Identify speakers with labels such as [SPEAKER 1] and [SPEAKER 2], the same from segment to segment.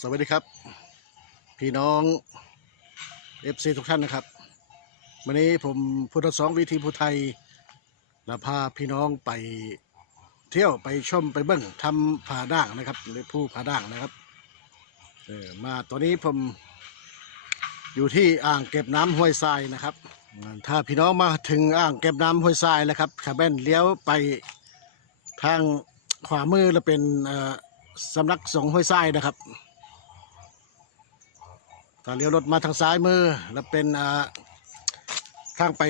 [SPEAKER 1] สวัสดีครับ พี่น้องเอฟซีทุกท่านนะครับ วันนี้ผมพุทธสองวิธีผู้ไทยและพาพี่น้องไปเที่ยวไปชมไปเบิ้งทำผาด่างนะครับ หรือผู้ผาด่างนะครับเออมาตอนนี้ผมอยู่ที่อ่างเก็บน้ำห้วยทรายนะครับ ถ้าพี่น้องมาถึงอ่างเก็บน้ำห้วยทรายแล้วครับขับแบนเลี้ยวไปทางขวามือแล้วเป็นสำนักสงฆ์ห้วยทรายนะครับ ถ้าเลี้ยวรถมาทางซ้ายมือ แล้วเป็นทางไป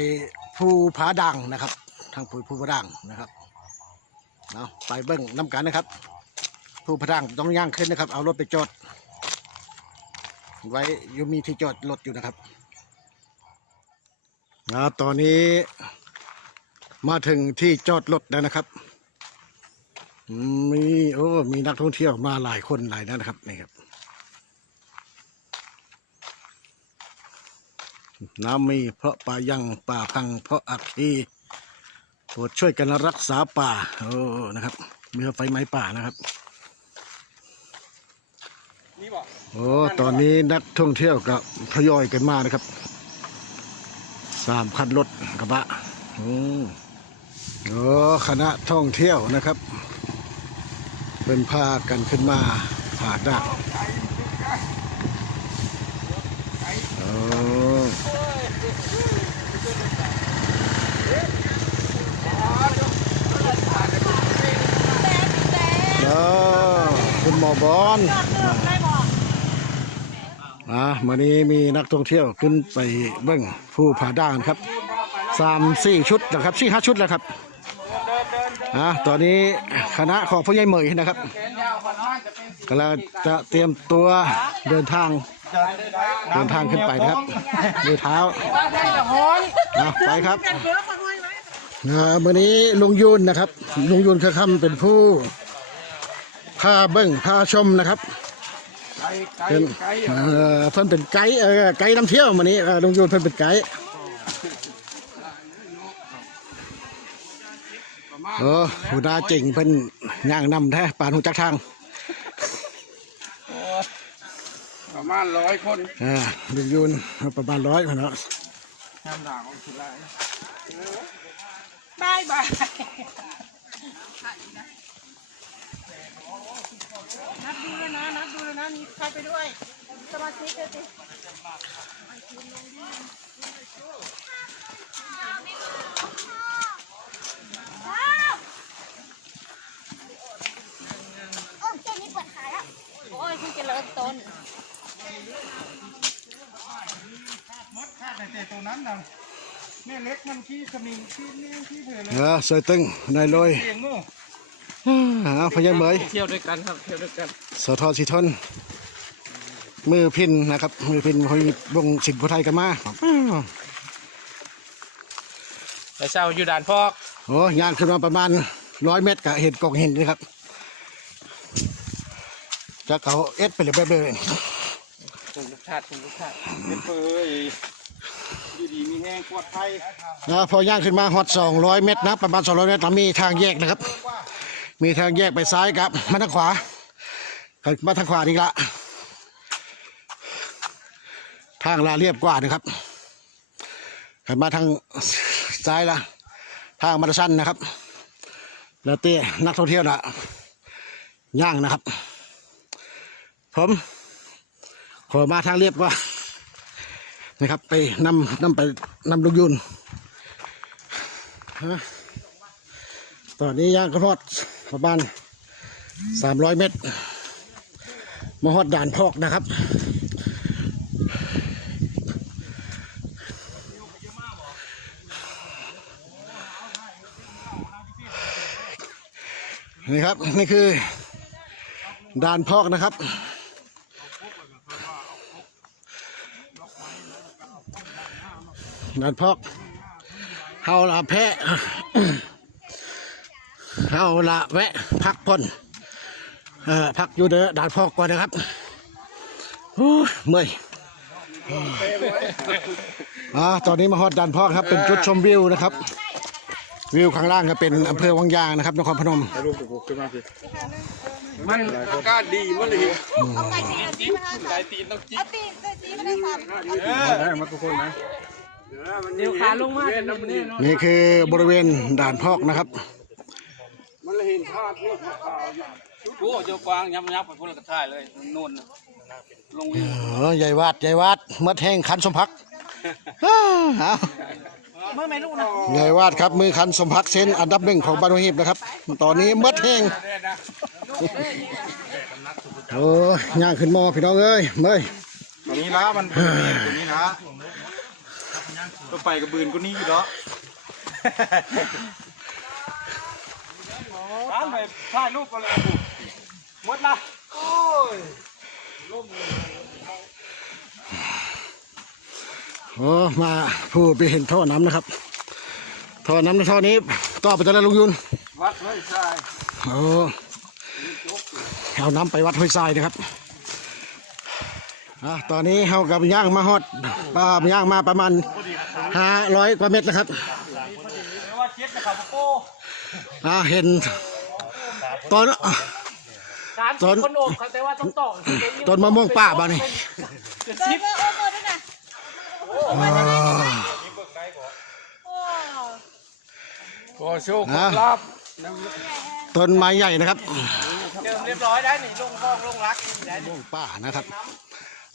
[SPEAKER 1] ภูผาด่างนะครับ ทางภูภูผาด่างนะครับเอาไปเบิ้งน้ำกันนะครับ ภูผาด่างต้องย่างขึ้นนะครับ เอารถไปจอดไว้อยังมีที่จอดรถอยู่นะครับนะตอนนี้มาถึงที่จอดรถแล้วนะครับ มีโอ้มีนักท่องเที่ยวมาหลายคนหลายนะครับนี่ครับ น้ำมีเพราะป่ายังป่าพังเพราะอัคคีโปรดช่วยกันรักษาป่าโอ้นะครับมีไฟไหม้ป่านะครับ
[SPEAKER 2] นี่บอก
[SPEAKER 1] โอ้ตอนนี้นักท่องเที่ยวก็ทยอยกันมานะครับสามคันรถกระบะโอ้โอ้คณะท่องเที่ยวนะครับ เป็นพากันขึ้นมาผาด่างโอ้ โอ้คุณหมอบอลอ่าวันนี้มีนักท่องเที่ยวขึ้นไปเบิ้งผู้ผาด่างครับสามสี่ชุดนะครับสี่ห้าชุดแล้วครับอ่าตอนนี้คณะของพ่อใหญ่เหมยนะครับ
[SPEAKER 2] กำน้อยจะเป็น
[SPEAKER 1] กำลังจะเตรียมตัวเดินทาง เดินทางขึ้นไปนะครับด้วยเท้า
[SPEAKER 2] ว่าแค่จะหอน
[SPEAKER 1] อะไปครับอ่าวันนี้ลุงยุนนะครับ ลุงยุนเคยคำเป็นผู้พาเบิ้งพาชมนะครับ
[SPEAKER 2] ไก่ไก่
[SPEAKER 1] เป็น
[SPEAKER 2] ไก่
[SPEAKER 1] เอ่อเพิ่นเป็นไกด์เออไกด์นำเที่ยววันนี้เอ่อลุงยูนเพิ่นเป็นไกด์เออหัวหน้าเจ๋งเพิ่นย่างนำแท้ปานหูจักทาง
[SPEAKER 2] ประมาณร้อยคน
[SPEAKER 1] อ่าลุงยูนประมาณร้อยคนเนาะ
[SPEAKER 2] ทำด่างของสุดไร
[SPEAKER 3] บายบายนับดูเลยนะนับดูเลยนะมีใครไปด้วยสมาชิกเลยสิโอ้ยเจนี่เปิดขายแล้วโอ้ยเพิ่งจะเริ่มต้น
[SPEAKER 2] มดค่าแต่ตัวนั้นน่ะแม่เล็กมันขี้สมิงขี้เลี้ยงขี้เถื่อนเลย
[SPEAKER 1] เออสวยตึงนายลอย
[SPEAKER 2] เสียงงู
[SPEAKER 1] อ่าพญาเหมย
[SPEAKER 2] เที่ยวด้วยกันครับเที่ยวด้วยกัน
[SPEAKER 1] สทสีทนมือพินนะครับ มือพินหอยวงสิงห์พุไทยกันมาอ้าว
[SPEAKER 2] แต่เช้าอยู่ด่านพอก
[SPEAKER 1] โอ้ยานขึ้นมาประมาณร้อยเมตรกับเห็นกล่องเห็นเลยครับจะเขาเอ็ดไปเลยแบบเลย
[SPEAKER 2] คุณลูก ชาติคุณลูกชาติเด็ดเฟ้ยอยู่ดีมีแห้งปวดไทย
[SPEAKER 1] นะพอย่างขึ้นมาฮอด200 เมตรนะประมาณ 200 เมตรแล้วมีทางแยกนะครับ มีทางแยกไปซ้ายกับ มาทางขวา มาทางขวานี่ละทางลาเรียบกว่านะครับขันมาทางซ้ายละทางมาสั้นนะครับ แล้วเต้นักท่องเที่ยวละย่างนะครับ ผม ขอมาทางเรียบว่านะครับ ไปนำนำไปนำลูกยุนตอนนี้ย่างกระพอดประมาณสามร้อยเมตรมาฮอดด่านพอกนะครับนี่ครับ นี่คือด่านพอกนะครับ ด่านพอกเฮาละแพะเฮาละแวะ พักผ่อนเอ่อพักอยู่เด้อด่านพอกก่อนนะครับโอ้ยเมื่อยอ่าตอนนี้มาฮอดด่านพอกครับ เป็นจุดชมวิวนะครับ วิวข้างล่างก็เป็นอำเภอวังยางนะครับนครพนม
[SPEAKER 2] รูปถูกขึ้นมาสิมันอากาศดีมากเลย
[SPEAKER 3] เอาไก่สีา
[SPEAKER 2] ยตีนต้องจิ๊
[SPEAKER 3] เอาตีนตีนไม่ได้สั่น
[SPEAKER 2] ได้มาทุกคนนะ
[SPEAKER 4] เดี๋ยวขาลงมาจะมีแน่นอน
[SPEAKER 1] นี่คือบริเวณด่านพอกนะครับ
[SPEAKER 4] โอ้เจ้ากวางยับยับไปพุ่นละกระท่ายเลยนู่นน่ะลง
[SPEAKER 1] เออใหญ่วาดใหญ่วาดเมื่อแห้งคันสมพักอ้าวเอา
[SPEAKER 3] เมื่อไม่รู้นะ
[SPEAKER 1] ใหญ่วาดครับมือคันสมพักเซนอันดับหนึ่งของบ้านหัวหิบนะครับ ตอนนี้เมื่อแห้งโอ้ยย่างขึ้นหมอพี่น้องเอ้ยเมื่อย
[SPEAKER 2] ตรงนี้ละมันเป็นตรงนี้ละ ก็ไปกับบืนก็นี้อยู่เนาะร้านไปถ่ายรูปกันเลยหมดละโอ้ย
[SPEAKER 1] โอ้มาผู้ไปเห็นท่อน้ำนะครับ ท่อน้ำในท่อนี้ต่อไปจะได้ลุงยุน
[SPEAKER 2] วัดเฮ้ยชาย
[SPEAKER 1] โอ้เอาน้ำไปวัดห้วยทรายนะครับ อะตอนนี้เฮากับย่างมาฮอดปลาย่างมาประมาณห้าร้อยกว่าเมตรแล้วครับ
[SPEAKER 2] เรียกว่าเช็ดนะครับโก้
[SPEAKER 1] อ่าเห็นตอน
[SPEAKER 4] สาม
[SPEAKER 1] ต้น
[SPEAKER 4] คนโอบเขาแต่ว่าต้องต่อ
[SPEAKER 1] ต้นมะม่วงป่าบ้านี่
[SPEAKER 4] จะ
[SPEAKER 3] เออ
[SPEAKER 4] ชิป
[SPEAKER 3] เออเออด้วยนะโอ้
[SPEAKER 1] อ่า
[SPEAKER 2] ก็โชค
[SPEAKER 1] อะ
[SPEAKER 2] ลาบ
[SPEAKER 1] ต้นไม้ใหญ่นะครับ
[SPEAKER 4] เดิมเรียบร้อยได้นี่ลงคลองลงรักนี่ได้
[SPEAKER 1] มะม่วงป่านะครับ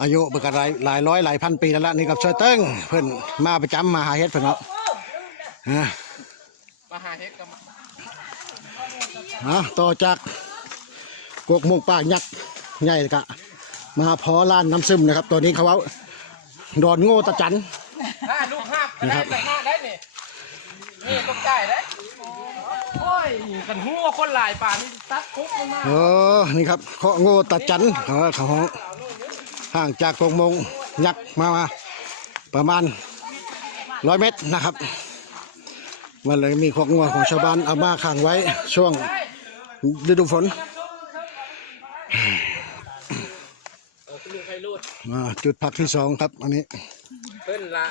[SPEAKER 1] อายุเบิกหลายหลายร้อยหลายพันปีแล้วละนี่กับเชยเติ้งเพิ่นมาประจำมาหาเฮ็ดเพิ่นเนาะอะ
[SPEAKER 4] มาหาเฮ็ดกันมา
[SPEAKER 1] อะต่อจากกกมงป่ายักษ์ใหญ่เลยกะมาพอล้านน้ำซึมนะครับ ตัวนี้เขาว่าดอนโง่ตะจัน
[SPEAKER 4] ห้าลูกห้าก็ได้แต่ห้าได้นี่นี่ต้องจ่ายได้โอ้ยกันหัวคนหลายป่านี่ตัดคุกมันมา
[SPEAKER 1] เออนี่ครับเคาะโง่ตะจันเขาว่าเขา ห่างจากกกมงยักษ์มามาประมาณร้อยเมตรนะครับ มันเลยมีของงัวของชาวบ้านเอามาขังไว้ช่วงฤดูฝน
[SPEAKER 4] คุณลุงไพรูด
[SPEAKER 1] อ่าจุดพักที่สองครับ อันนี้
[SPEAKER 4] เพิ่นละ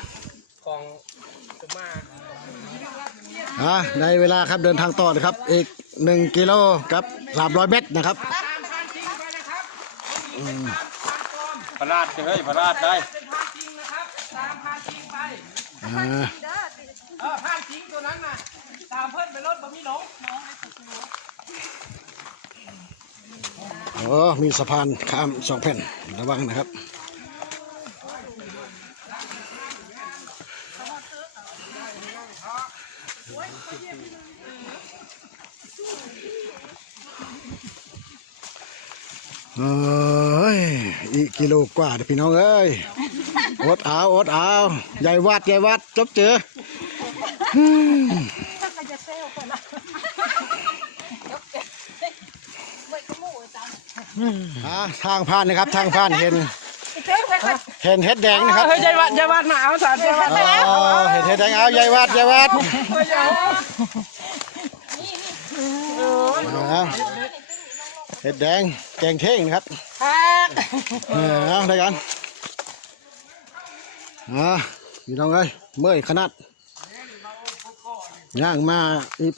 [SPEAKER 4] ของมา
[SPEAKER 1] อ่ในเวลาครับเดินทางต่อนะครับ อีกหนึ่งกิโลกับสามร้อยเมตรนะครับ
[SPEAKER 2] พระราชเฮ้ยพระราชได้
[SPEAKER 4] เป็นพานจริงนะครับ ตามพานจริงไป
[SPEAKER 1] อ่า
[SPEAKER 4] เออพานจริงตัวนั้นน่ะ ตามเพิ่นไปรถบ่มีหลง
[SPEAKER 1] โอ้มีสะพานข้ามสองแผ่นระวังนะครับ เอ้ยอี กกิโลกว่าเด้อพี่น้องเอ้ยอดเอาอดเอาใหญ่วัดใหญ่วัดจบเจอ
[SPEAKER 3] ถ้าใครจะเซลคนละยกเก็บไว้ขโมยจัง
[SPEAKER 1] อ่าทางผ่านนะครับ ทางผ่านเห็น
[SPEAKER 3] เจ๊ไปคน
[SPEAKER 1] เห็นเห็ดแดงนะครับ
[SPEAKER 4] เฮ้ยใจวัดใจวัดมาเอาสารใจวัด
[SPEAKER 1] อ๋อเห็นเห็ดแดงเอาใหญ่วัดใหญ่วัดเอาเห็ดแดงแกงเท่งนะครับ เออเอาได้กันอ่าพี่น้องเอ้ยเมื่อยขนาดย่างมานี่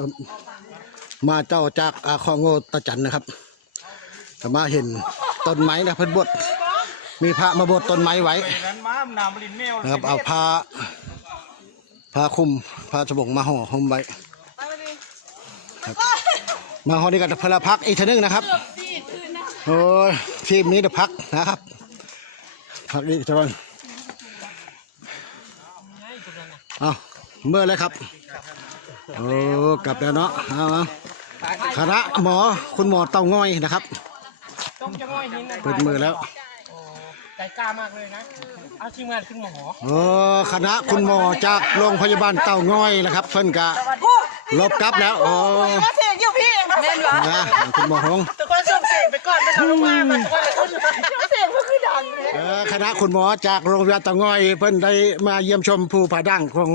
[SPEAKER 1] มาเจ้าจากอาคองโงตะจันนะครับก็มาเห็นต้นไม้นะเพิ่นบดมีพระมาบดต้นไม้ไว้
[SPEAKER 2] นั้นม้ามนามลินเมล
[SPEAKER 1] นะครับเอาผ้าผ้าคลุมผ้าสบงมาห่อห่มไว้มาห่อนี่กันพลพักอีกทีนึงนะครับโอ้ย ทีมนี้จะพักนะครับพักอีกทีนึงเอาเมื่อไรครับโอ้กลับแล้วเนาะเอาเอาคณะหมอคุณหมอเต่าง่อยนะครับ
[SPEAKER 4] ต้องจะง่อยหิน
[SPEAKER 1] เปิดมือแล้ว
[SPEAKER 4] ใจกล้ามากเลยนะเอาทีมงานขึ้นหมอ
[SPEAKER 1] โอ้คณะคุณหมอจากโรงพยาบาลเต่าง่อยนะครับเพิ่นกะลบกลับแล้วโอ้
[SPEAKER 3] เสียงอยู่พี่เองนะแม่นวะ
[SPEAKER 1] นะคุณหมอหง
[SPEAKER 4] ตะโกนส่งเสียงไปก่อนไปเขาลงมามันตะโกนอะไรขึ้น
[SPEAKER 3] เสียงก็คือดังเลย
[SPEAKER 1] เอ่อคณะคุณหมอจากโรงพยาบาลเต่าง่อยเพิ่นได้มาเยี่ยมชมภูผาดั้งของ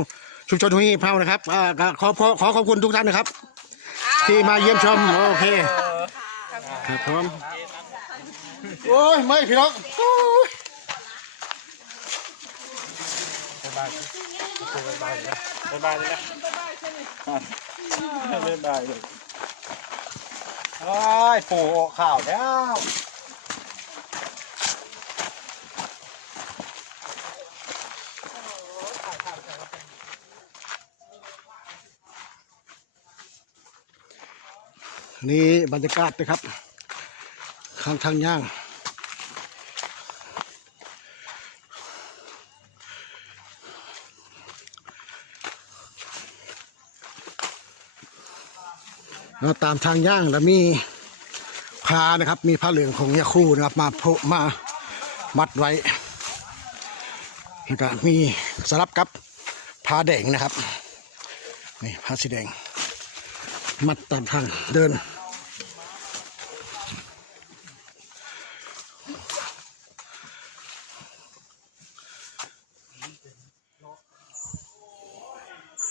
[SPEAKER 1] ชุมชนหุยเผานะครับอ่าก็ขอขอขอขอบคุณทุกท่านนะครับ ที่มาเยี่ยมชมโอเคครับผมโอ้ยไม่พี่น้องโอ้ย
[SPEAKER 2] บายบายเลยนะบายบายเลย ไอ้ปูข่าวแล้ว
[SPEAKER 1] นี่บรรยากาศนะครับ ข้างทางย่าง แล้วตามทางย่างแล้วมีพานะครับ มีผ้าเหลืองของยาคู่นะครับ มาโพมามัดไว้แล้วก็มีสลับกับผ้าแดงนะครับนี่ผ้าสีแดง มัดตามทางเดิน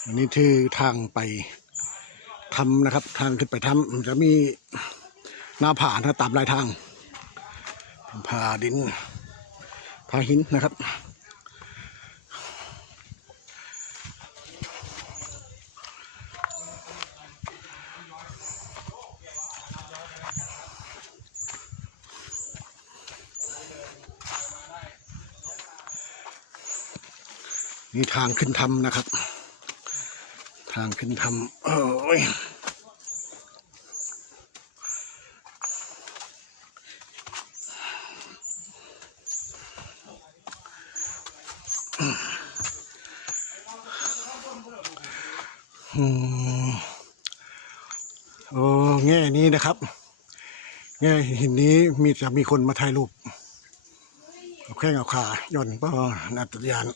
[SPEAKER 1] อันนี้คือทางไป ทำนะครับ ทางขึ้นไปทำจะมีหน้าผานะตามรายทางผาดินผาหินนะครับนี่ทางขึ้นทำนะครับ ทางขึ้นทำโอ้ยอืมโอ้แง่นี้นะครับ แง่หินนี้มีจะมีคนมาถ่ายรูปเอาแข้งเอาขาย่อนก็นัตยาน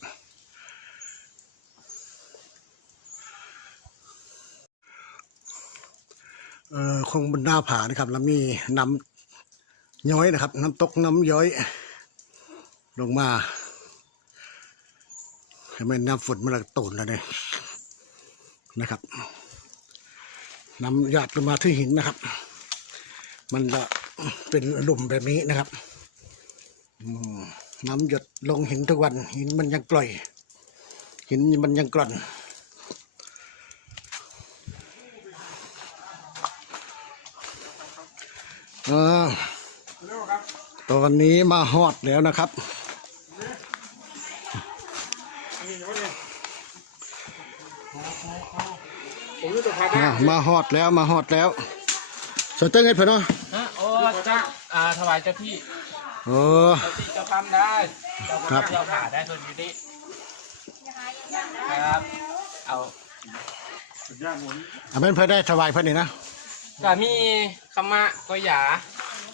[SPEAKER 1] เอ่อคงบนหน้าผานะครับแล้วมีน้ำย้อยนะครับ น้ำตกน้ำย้อย ลงมาเห็นไหมน้ำฝนมันละตูนแล้วเนี่ยนะครับน้ำหยาดลงมาที่หินนะครับ มันจะเป็นหลุมแบบนี้นะครับน้ำหยดลงหินทุกวัน หินมันยังกล่อย หินมันยังกร่อน เออตอนนี้มาฮอดแล้วนะครับ
[SPEAKER 4] ผมอยู่ตรงพา
[SPEAKER 1] อะมาฮอดแล้วมาฮอดแล้วสเต็งเงินเพื่อนเนาะ
[SPEAKER 4] ฮะโอ้จ้าอ่าถวายเจ้าที่
[SPEAKER 1] โอ้
[SPEAKER 4] เจ้าที่เจ้าทำได้เจ้า
[SPEAKER 1] ครับ
[SPEAKER 4] เจ้าผ่าได้คนอยู่นี่ครับเอา
[SPEAKER 1] อะเป็นเพื่อนได้ถวายเพื่อนนี่นะ
[SPEAKER 4] ก็มีขมะก็หยา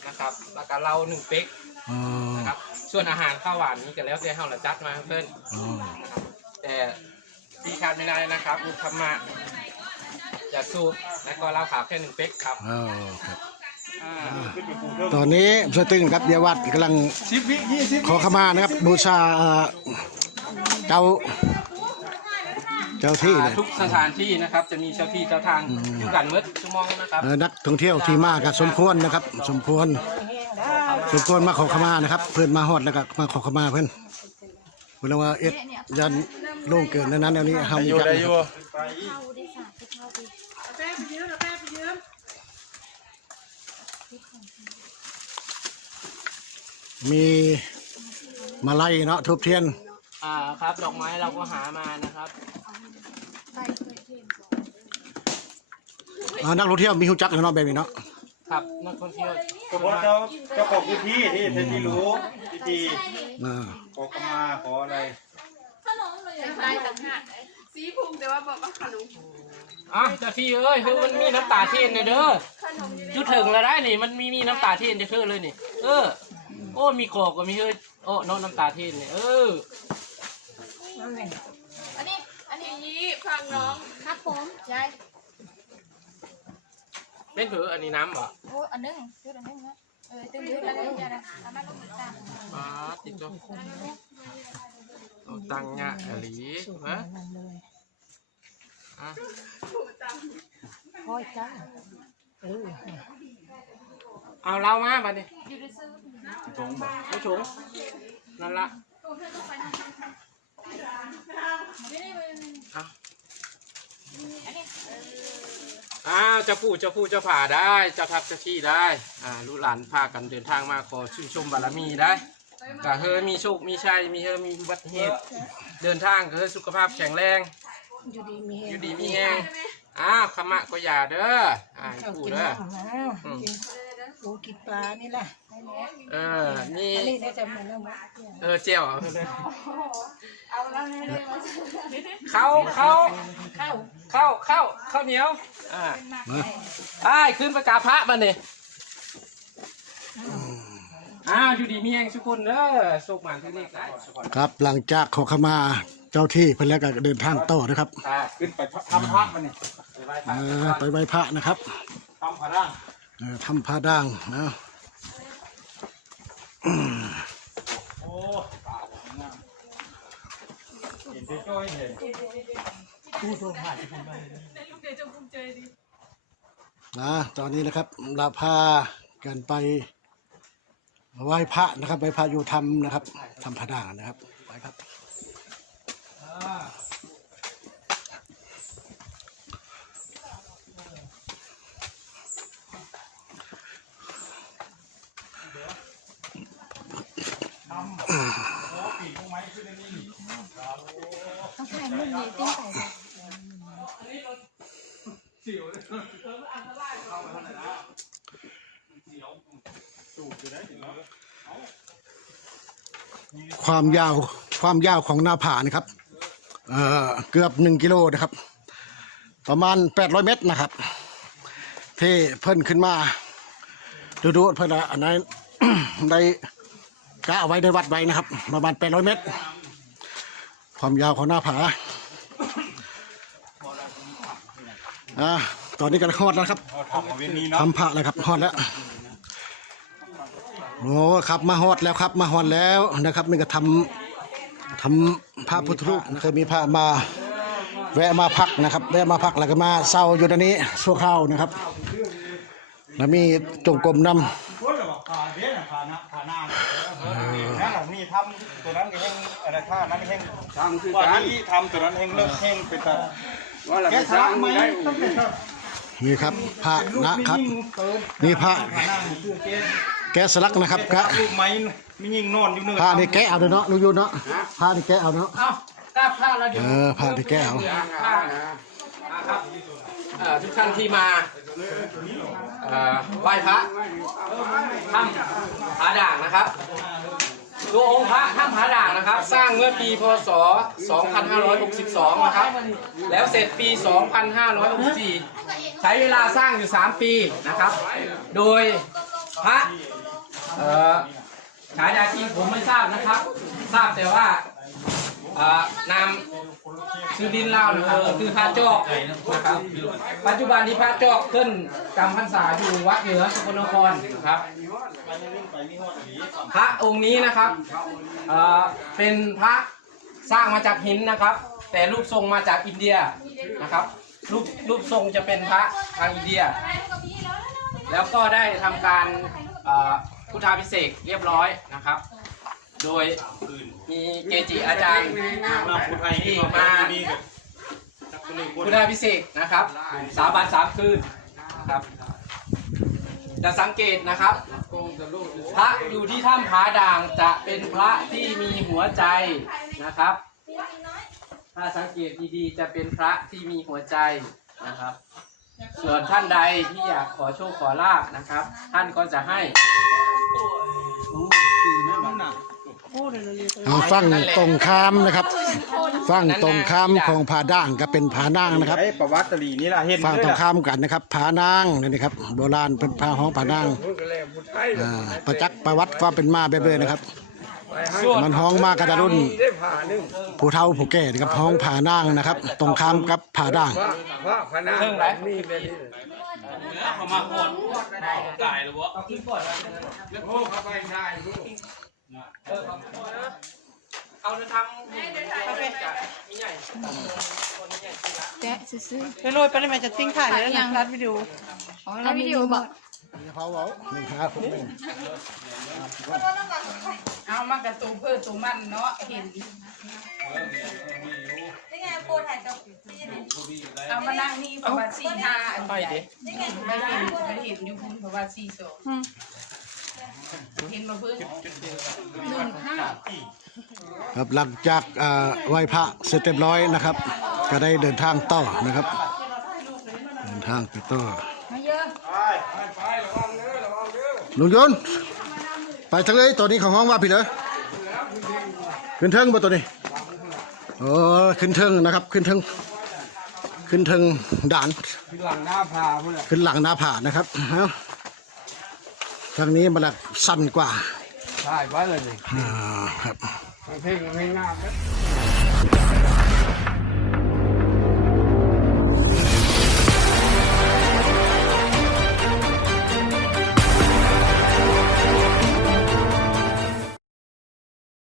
[SPEAKER 4] นะครับ แล้วก็เราหนึ่งเป๊ก
[SPEAKER 1] อ๋อ
[SPEAKER 4] นะครับ ส่วนอาหารข้าวหวานนี้ก็แล้วแต่เฮาละจัดมาเพิ่น
[SPEAKER 1] อ๋อ
[SPEAKER 4] นะครับ แต่ที่ขาดไม่ได้นะครับมีขมะยาสูบแล้วก็เหล้าขาวแค่หนึ่งเป๊กครับ
[SPEAKER 1] อ๋อครับ
[SPEAKER 4] อ่า
[SPEAKER 1] ตอนนี้สเต็งครับเดียวัดกำลัง
[SPEAKER 2] สิบวิยี่สิบ
[SPEAKER 1] ขอขมานะครับ บูชาเอ่อเจ้า เจ้าที่เลย
[SPEAKER 4] ทุกสถานที่นะครับ จะมีเจ้าที่เจ้าทางอยู่กันเมื่อชั่วโมงนะครับ
[SPEAKER 1] เอ่อนักท่องเที่ยวที่มาก็สมควรนะครับ สมควร สมควรมาขอขมานะครับ เพื่อนมาฮอดแล้วก็มาขอขมาเพื่อนเพื่อนว่าเอ็ดยันโล่งเกินนั้นนั้นอันนี้ทำอยู่ได้อยู่มีมาไล่เนาะทุบเทียน
[SPEAKER 4] อ่าครับ ดอกไม้เราก็หามานะครับ
[SPEAKER 1] อ่านักท่องเที่ยวมีหูจักเนาะแบบนี้เนาะ
[SPEAKER 4] ครับนักท่องเที่ยว
[SPEAKER 2] เฉพาะเจ้าเจ้าของพื้นที่ที่เป็นที่รู้พิธี
[SPEAKER 1] อ่า
[SPEAKER 2] ขอขมาขออะไร
[SPEAKER 3] ได้ต่างหากสีพุงแต่ว่าบอกว่าขนม
[SPEAKER 4] อะเจ้าที่เอ้ยคือมันมีน้ำตาเทียนเลยเด้อจุดถึงแล้วได้นี่ มันมีมีน้ำตาเทียนจะคือเลยนี่ เออ โอ้มีโขกก็มีเฮ้ยโอ้น้องน้ำตาเทียนเนี่ยเออ
[SPEAKER 3] อันนี้อันนี้ ฟังน้องครับผมยาย
[SPEAKER 4] เป็นผืออันนี้น้ำเหรอ
[SPEAKER 3] โอ้อันนึงซื้ออันนึงนะเออตื้อตื้อแล้วจะได้สามารถลงตาม
[SPEAKER 4] อ๋อติดตัวเอาตังค์เนี่ยอะหลีฮะอะ
[SPEAKER 3] คอยจ้า
[SPEAKER 4] เอาเรามาบัดนี้
[SPEAKER 3] อยู่ในซื้อ
[SPEAKER 4] ไม่ถุงนั่นละอะ อ้าวเจ้าผู้เจ้าผู้เจ้าผ่าได้เจ้าทัพเจ้าที่ได้อ่าลูกหลานพากันเดินทางมาขอชื่นชมบารมีได้ก็เฮอมีโชคมีชัยมีเฮอมีอุบัติเหตุเดินทางก็เฮอสุขภาพแข็งแรง
[SPEAKER 3] อยู่ดีมี
[SPEAKER 4] อยู่ดีมีแห้งอ้าวขมะก็อย่าเด้ออ่า
[SPEAKER 3] เอา
[SPEAKER 4] กู
[SPEAKER 3] กิน
[SPEAKER 4] เด้อ
[SPEAKER 3] น้ำแล้วกินปูกินปลานี่แหละ
[SPEAKER 4] เออนี่
[SPEAKER 3] อันนี้ได้จะมาแล้วมั้ย
[SPEAKER 4] เออเจียวเอา
[SPEAKER 3] เอาแล้วให้ได้มา
[SPEAKER 4] เข้าเข้า
[SPEAKER 3] เข้า
[SPEAKER 4] เข้าเข้าข้าวเหนียวอ่า
[SPEAKER 1] มา
[SPEAKER 4] ไอ้ขึ้นประกาศพระมาเนี่ยอ้าวอยู่ดีมีแองสุกุลเด้อสุกหมันที่นี่ได้
[SPEAKER 1] ครับหลังจากขอขมาเจ้าที่เพิ่นแล้วก็เดินทางต่อนะครับ
[SPEAKER 4] อ่า
[SPEAKER 2] ขึ้นไปทำพระมันนี่
[SPEAKER 4] ไปไหว้พ
[SPEAKER 1] เอ
[SPEAKER 4] ระ
[SPEAKER 1] อไปไหว้พระนะครับ
[SPEAKER 2] ทำพระร่าง
[SPEAKER 1] เออทำผ้าด่างนะ
[SPEAKER 2] โอ้ตาผม นะต
[SPEAKER 1] อนนี้นะครับเราพากันไปไหว้พระนะครับไหว้พระอยู่ทำนะครับทำผ้าด่างนะครับไปครับ
[SPEAKER 3] ต้องให้มึงนี่ติ้งไป
[SPEAKER 1] ความยาวความยาวของหน้าผานะครับเอ่อเกือบหนึ่งกิโลนะครับ ประมาณแปดร้อยเมตรนะครับที่เพิ่นขึ้นมาดูดูเพิ่นอะอันนั้นได้กะเอาไว้ได้วัดไว้นะครับ ประมาณแปดร้อยเมตร ความยาวของหน้าผาอ่า ตอนนี้ก็ฮอดแล้วครับ
[SPEAKER 2] ทำเอาเว้นนี้เนาะ
[SPEAKER 1] ทำพระแล้วครับฮอดแล้วโอ้ครับมาฮอดแล้วครับ มาฮอดแล้วนะครับนี่ก็ทำทำพระพุทธรูปนะเคยมีพระมา แวะมาพักนะครับ แวะมาพักแล้วก็มาเศร้าอยู่ตอนนี้ชั่วคราวนะครับ แล้วมีจงกรมน
[SPEAKER 2] พูดเลยว่าขาเบี้ยนะขาหน้าขาหน้านั่นแหละนี่ทำตัวนั้นก็ยังอะไรท่านั้นแห้ง
[SPEAKER 5] ทำคือ
[SPEAKER 2] ว่า
[SPEAKER 5] การ
[SPEAKER 2] นี้ทำตัวนั้นแห้งเลิกแห้งเป็นแต่
[SPEAKER 5] ว่าเรา
[SPEAKER 2] แก
[SPEAKER 5] ไปสร้าง
[SPEAKER 2] ทำไหม
[SPEAKER 5] ไม่ได้
[SPEAKER 2] ต้องเป็ นำ
[SPEAKER 1] นี่ครับพระ
[SPEAKER 2] ลูก
[SPEAKER 1] นะ
[SPEAKER 2] ไม่
[SPEAKER 1] ครับ
[SPEAKER 2] ยิ่งเกิน
[SPEAKER 1] นี่พระ
[SPEAKER 2] ขาหน้านี่คือแก
[SPEAKER 1] แกะสลักนะครับกะ
[SPEAKER 2] ลูกไม้ไม่ยิ่งนอนอยู่เนื้อ
[SPEAKER 1] พระนี่แกะเอาเด้อเนาะลูกอยูเนาะพระนี่แกะเอาเนาะ
[SPEAKER 4] เอ้ากล้าพระแล้วเดี๋ยว
[SPEAKER 1] เออพระนี่แกะเอา
[SPEAKER 4] พระอ่าครับเอ่อทุกท่านที่มาเอ่อไหว้พระถ้ำผาด่างนะครับ ดูองค์พระถ้ำผาด่างนะครับ สร้างเมื่อปีพศ 2562 นะครับ แล้วเสร็จปี 2564 ใช้เวลาสร้างอยู่ 3 ปีนะครับ โดยพระฉายาจริงผมไม่ทราบนะครับ ทราบแต่ว่า อ่อนามชื่อดินเล่านะครับคือพระจอกนะครับปัจจุบันที่พระจอกขึ้นจำพรรษาอยู่วัดเหนือสกลนครนะครับ พระองค์นี้นะครับเอ่อเป็นพระสร้างมาจากหินนะครับ แต่รูปทรงมาจากอินเดียนะครับรูปรูปทรงจะเป็นพระทางอินเดีย แล้วก็ได้ทำการพุทธาพิเศษเรียบร้อยนะครับ โดยมีเกจิอาจารย์
[SPEAKER 2] น้ำพุทธไทย
[SPEAKER 4] ที่
[SPEAKER 2] ที่
[SPEAKER 4] มา
[SPEAKER 2] มีกับจักรเลย
[SPEAKER 4] พุทธาพิเศษกนะครับ สาบานสามคืนนะครับ จะสังเกตนะครับ พระอยู่ที่ถ้ำผาด่างจะเป็นพระที่มีหัวใจนะครับ ถ้าสังเกตดีๆจะเป็นพระที่มีหัวใจนะครับ ส่วนท่านใดที่อยากขอโชคขอลาบนะครับ ท่านก็จะให้
[SPEAKER 1] เอาฟังตรงข้ามนะครับฟังตรงข้ามของผาด่างก็เป็นผานางนะครับ
[SPEAKER 2] ไอ้ประวัติลีนี่ล่ะเห็น
[SPEAKER 1] ฟัง
[SPEAKER 2] เลย
[SPEAKER 1] ตรง
[SPEAKER 2] ล่ะ
[SPEAKER 1] ข้ามกันนะครับผานางนี่นะครับ โบราณเป็นพาห้องผานางอ่าประจักษ์ประวัติความเป็นมาแบบเลยนะครับ
[SPEAKER 4] ส่วน
[SPEAKER 1] มันห้องมากระดารุ่น
[SPEAKER 5] ได้ผ่าหนึ่ง
[SPEAKER 1] ผู้เฒ่าผู้แก่นะครับห้องผานางนะครับ ตรงข้ามกับผาด่าง
[SPEAKER 5] พระพระพนา
[SPEAKER 4] เครื่องไหน
[SPEAKER 5] นี่เป็นนี่
[SPEAKER 4] เขามาก่อนตายหรือวะ เอาขึ้อน
[SPEAKER 5] โอ้เข้าไปได้ลูก
[SPEAKER 4] เอาจะทำประเภทกับมีใหญ่คนใหญ่สุดละ
[SPEAKER 3] แกะซื้อ
[SPEAKER 6] ไปโรยไปได้ไหมจะติ้งถ่ายเลยนะรัดวิดีโอ
[SPEAKER 3] ๆอ๋อแล้ววิดีโอบอก
[SPEAKER 1] เผาเอาหนึ่งห้าคนหนึ่ง
[SPEAKER 6] เอามากระตูเพื่อตูมันเนาะเห็นเอามานั่งนี่ประมาณสี่ห้าอันใหญ่
[SPEAKER 4] ดิ
[SPEAKER 6] ไปเห็นไปเห็นอยู่พุ่นประมาณสี่สอง เห็นมาเพิ่ง
[SPEAKER 1] ครับหลังจากอ่าไหว้พระเสร็จเรียบร้อยนะครับ ก็ได้เดินทางต่อนะครับทางไปต่อ
[SPEAKER 3] มาเยอะ
[SPEAKER 5] ไปไประวังเด้อระวังเด้อ
[SPEAKER 1] ลุงยนต์ไปทางเลยตอนนี้เขาห้องว่าพี่เลยขึ้นเทิงบ่ตัวนี้โอ้ขึ้นเทิงนะครับ ขึ้นเทิงขึ้นเทิงด่าน
[SPEAKER 5] ที่หลังหน้าพาพุ่นแหละ
[SPEAKER 1] ขึ้นหลังหน้าผานะครับเอา ทางนี้มันละสั้นกว่า
[SPEAKER 5] ใช่ไปเลยนี่
[SPEAKER 1] อ่าครับ
[SPEAKER 5] มันเพลงมันไม่งามนะ